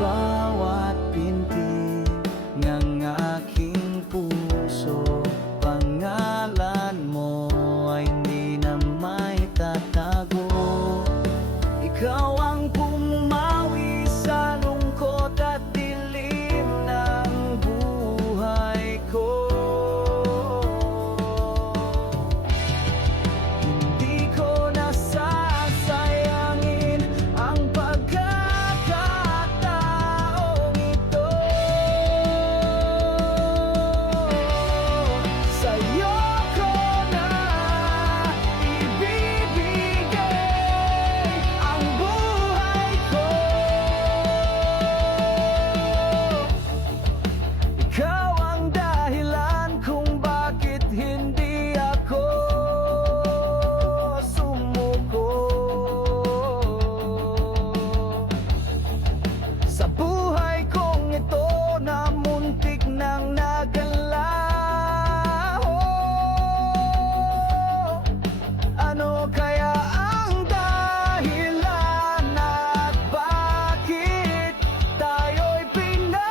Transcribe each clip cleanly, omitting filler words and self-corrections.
bawat pintig ng aking puso, pangalan mo ay hindi na may tatago. Ikaw ang pumawi sa lungkot at dilim ng buhay ko. Hindi ko nasasayangin ang pagkakataong ito. Sa'yo ko na ibibigay ang buhay ko. Ikaw ang dahilan kung bakit hindi ako sumuko. Sa buhay kong ito na muntik nang nagalaho, ano kaya ang dahilan at bakit tayo'y pinagtagpo?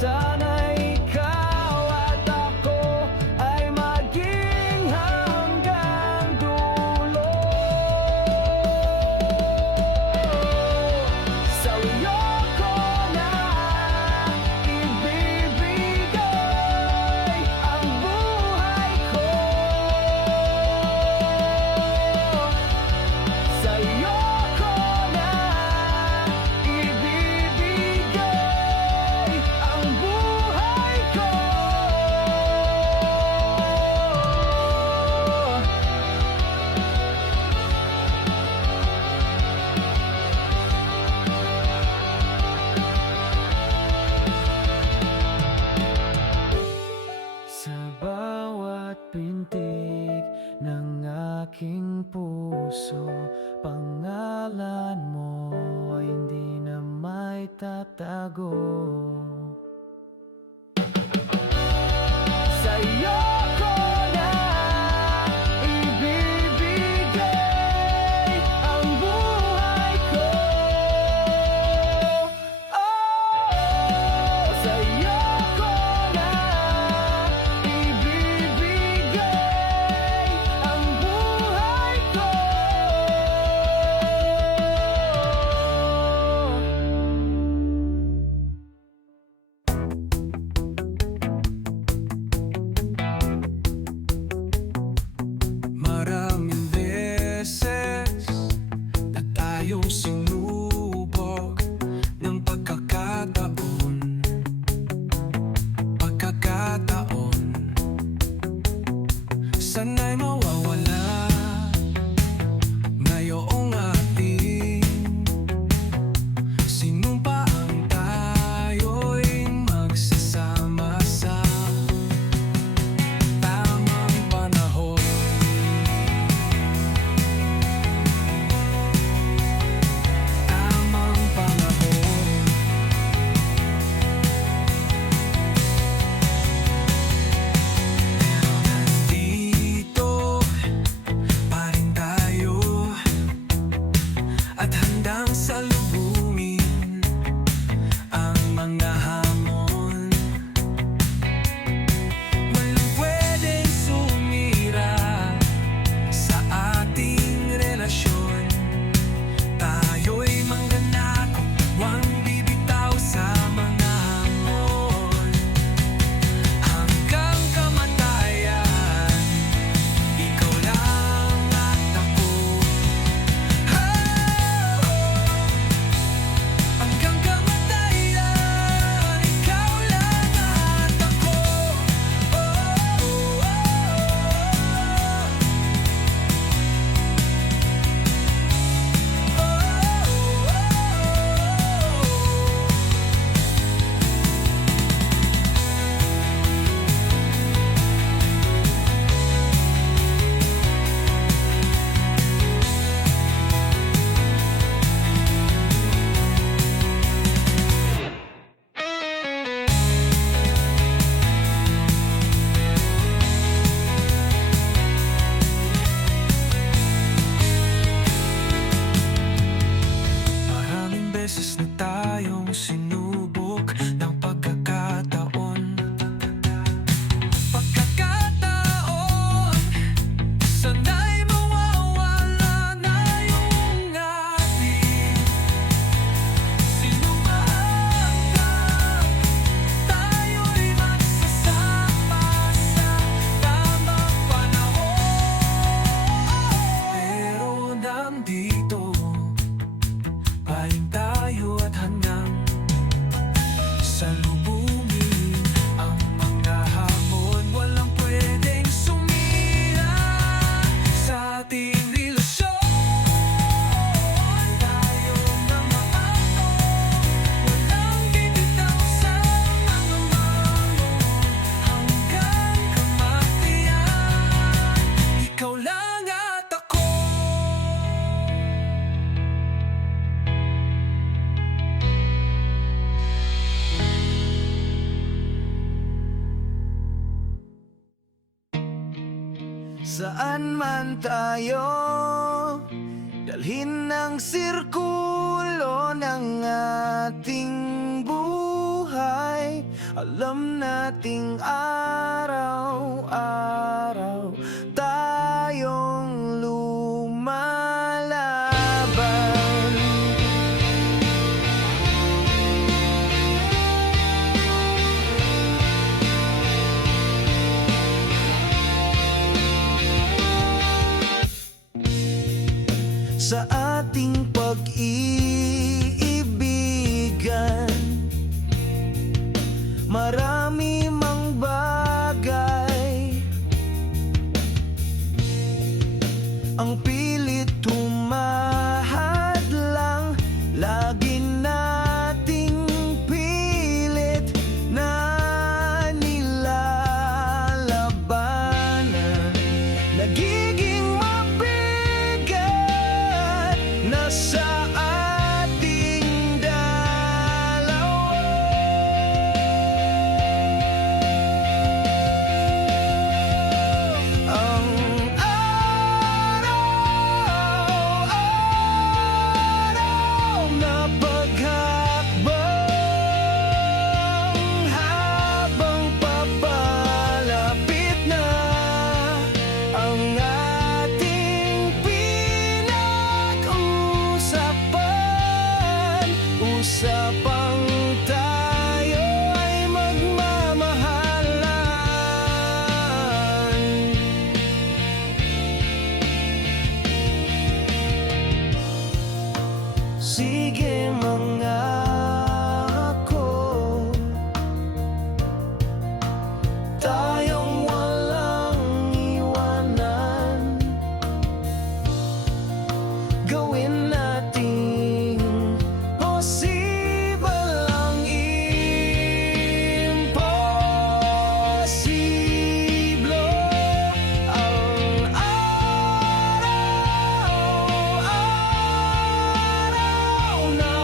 Sana ikaw at ako ay maging hanggang dulo. Sa'yo ko na ibibigay ang buhay ko. Sa'yo ko na ibibigay ang buhay ko. Sa bawat pintig ng aking puso, pangalan mo ay hindi na may tatago. Sa'yo ko na ibibigay ang buhay ko. Oh, sa'yo ko na ibibigay ang buhay ko. Maraming beses na tayong sinubok ng pagkakataon. Sana'y mawawala ngayong ating sinumpaang tayo'y magsasama sa tamang panahon. Tamang panahon. Dito beses na tayong sinubok ng pagkakataon. Pagkakataon, sana'y mawawala na yung ating sinumangan. Tayo'y magsasama sa tamang panahon. Pero nandito pa rin tayo at hanggang salubungin ang mga hamon. Walang pwedeng sumira sa ating relasyon. Tayong mga ato, walang bibitaw sa mga mamon. Hanggang kamatayan, ikaw lang at ako. Saan man tayo, dalhin ng sirkulo ng ating buhay. Alam nating araw-araw tayong lumalaban. Sa ating pag-iibigan, marami mang bagay ang pilit humahadlang. Lagi nating pilit na nilalabanan. Nagiging mabigat na sa ating dalawa. Ang araw-araw na paghakbang, habang papalapit na ang ating pinag-usapan. Usapang tayo ay magmamahalan. Sige mga ako, tayong walang iwanan. Gawin nating posible ang imposible. Ang araw-araw na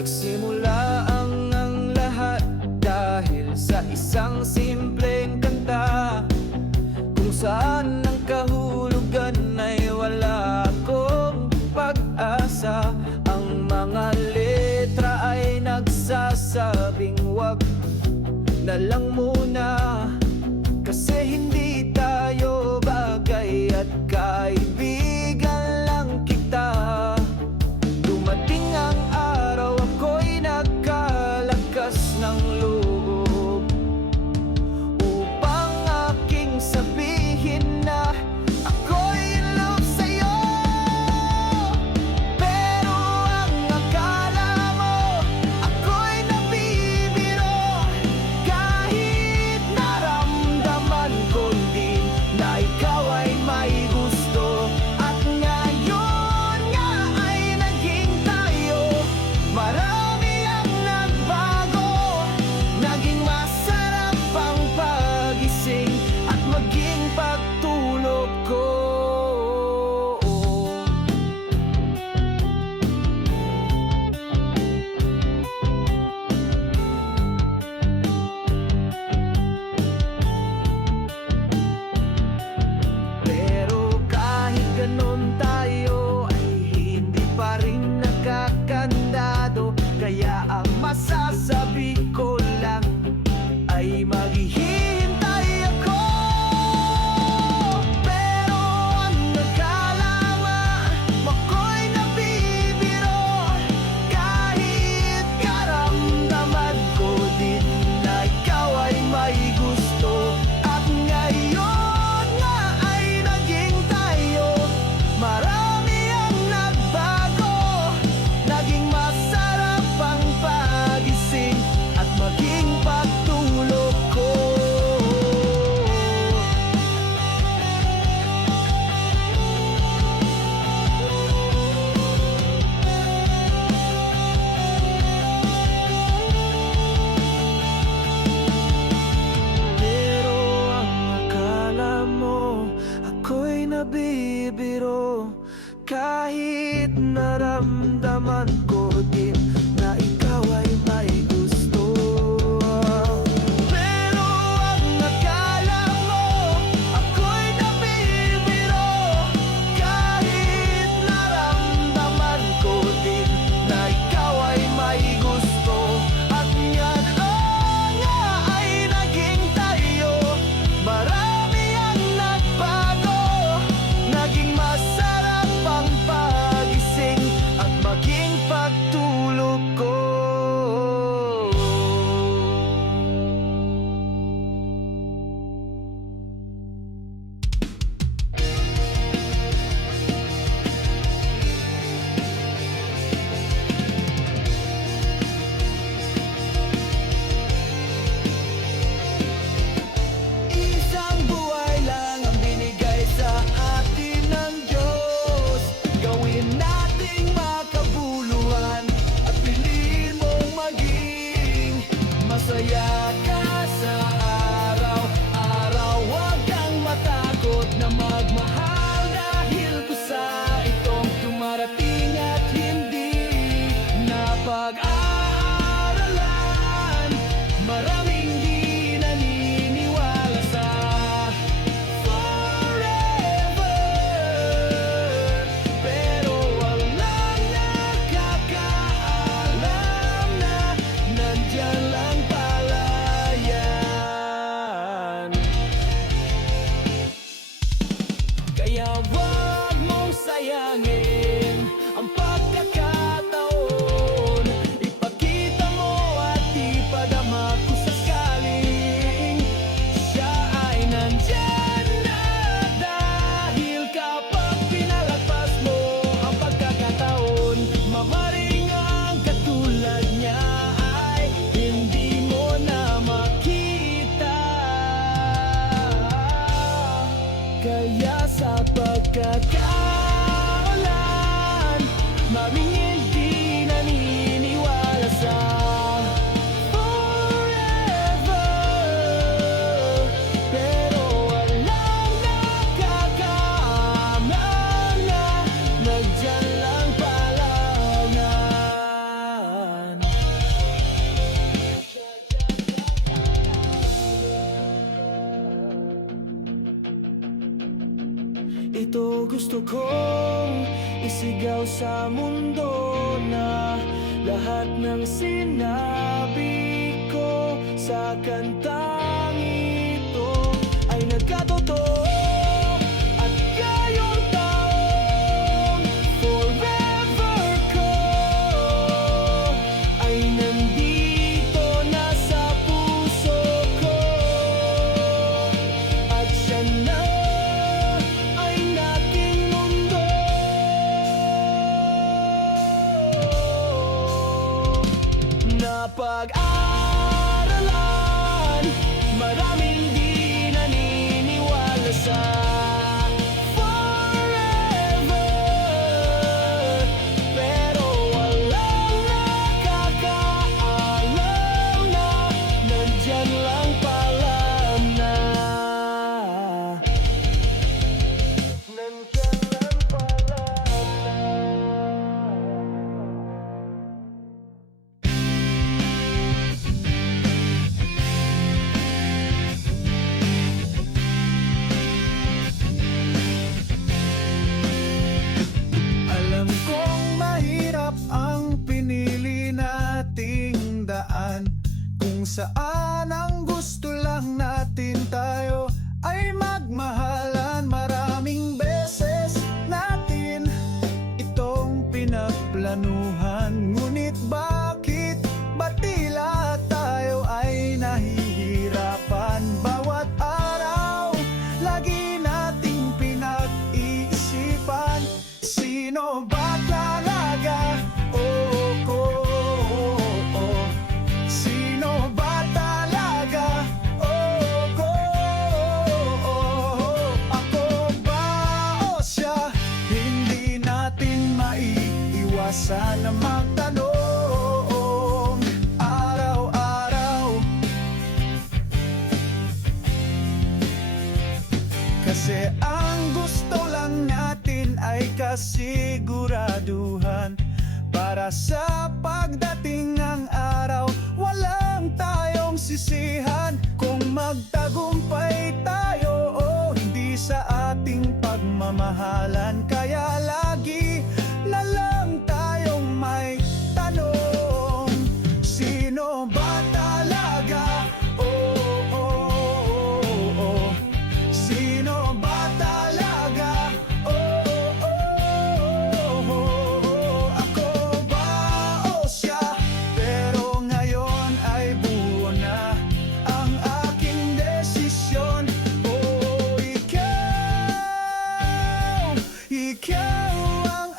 Nagsimula ang lahat dahil sa isang simpleng kanta, kung saan ang kahulugan ay wala akong pag-asa. Ang mga letra ay nagsasabing wag na lang muna, kasi hindi tayo bagay at kaibigan lang kita. Dumating ang araw, ako'y nagkalakas ng loob upang aking sabihin na ako'y in love sa'yo. Pero ang akala mo, ako'y nabibiro, kahit naramdaman ko din na ikaw ay may gusto. At ngayon nga ay naging tayo, marami ang nagbago. Naging masarap ang pagising at maging pagtulog ko. Pero kahit ganon tayo ay hindi pa rin nakakandado. Kaya ang masasabi ko lang ay maghihintay ako. Pero ang akala mo, ako'y nabibiro, kahit karamdaman ko din na ikaw ay may gusto. At ngayon nga ay naging tayo, marami ang nagbago. Naging masarap ang pagising at maging pagtulog ko. Pero ang akala mo, ako'y nabibiro, kahit naramdaman ko din na ikaw ay may gusto. Pero ang akala mo, ako'y nabibiro, kahit naramdaman ko din na ikaw ay may gusto. At yan nga ay naging tayo, marami ang nagbago. Naging masarap ang pagising at maging pagtulog ko. Isang buhay lang ang binigay sa atin ng Diyos. Gawin nating makabuluhan at piliin mong maging masaya ka sa araw-araw. Huwag kang matakot na magmahal, dahil kusa itong dumarating at hindi na pag-aaralan. Maraming di naniniwala sa forever, pero walang nakakaalam na nandyan lang pala yan. Kaya wag mong sayangin ang pagkakataon. Ipakita mo at ipadama kung sakaling siya ay nandyan na. Dahil kapag pinalagpas mo ang pagkakataon, mamaring ang katulad niya ay hindi mo na makita. Kaya sa pagkakaulan, maraming hindi naniniwala sa forever, pero walang nakakaalam na nandyan lang pala yan. Ito gusto kong isigaw sa mundo na lahat ng sinabi ko sa kantang ito ay nagkatotoo at ngayong taon forever ko ay nandito na sa puso ko at siya na ay nating mundo. Napag-aralan, maraming di naniniwala sa forever, pero walang nakakaalam na nandyan lang pala na nandyan lang pala na. Alam kong mahirap ang pinili nating daan, kung saan ang gusto lang natin tayo ay magmahalan. Maraming beses natin itong pinagplanuhan, ngunit bakit ba tila tayo ay nahihirapan? Bawat araw lagi nating pinag-iisipan, sino ba talaga? Sino ba talaga? Ako ba o siya? Hindi natin maiiwasan na magtanong araw-araw, kasi ang gusto lang natin ay kasiguraduhan. Para sa pagdating ng araw, walang tayong sisihan kung magtagumpay tayo o hindi sa ating pagmamahalan. Kaya lagi na lang tayong may tanong, sino ba talaga? Sino ba talaga? Ako ba o siya? Pero ngayon ay buo na ang aking desisyon. Ikaw ang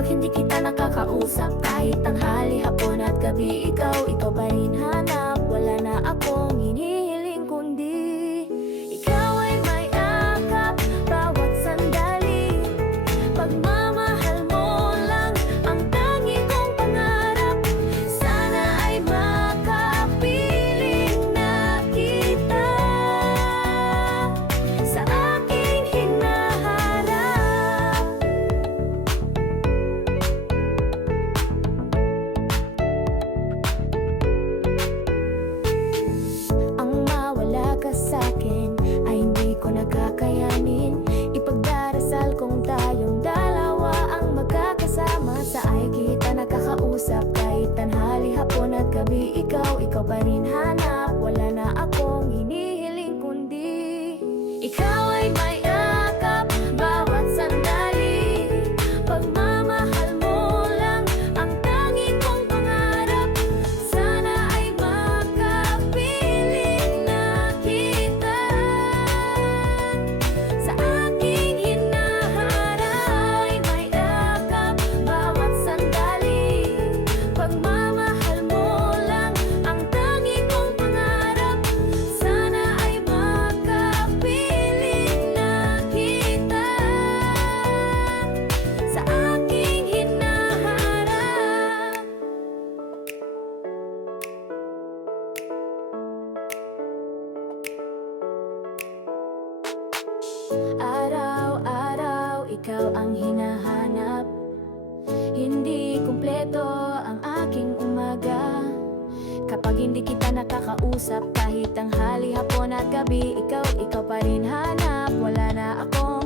Kapag hindi kita nakakausap, kahit tanghali, hapon at gabi, ikaw pa rin hanap. Wala na akong hinihiling kundi ikaw ay may akap bawat sandali. Pagmamahal mo lang ang tangi kong pangarap. Sana ay makapiling na kita sa aking hinaharap. Ang mawala ka sa'kin ay hindi ko nakakayanin. Ipagdarasal kong tayong dalawa ang magkakasama. Sa ay kita nakakausap, kahit tanghali, hapon at gabi, ikaw pa rin hanap. Wala na akong hinihiling kundi ikaw ay may akap bawat sandali. Pagmamahal mo lang ang tangi kong pangarap. Sana ay makapiling na kita sa aking hinaharap. May akap bawat sandali. Pagmamahal mo lang ang tangi kong pangarap. Sana ay makapiling na kita sa aking hinaharap. Araw-araw, ikaw ang hinahanap. Hindi kumpleto ang aking umaga kapag hindi kita nakakausap, kahit tanghali, hapon at gabi, ikaw pa rin hanap. Wala na akong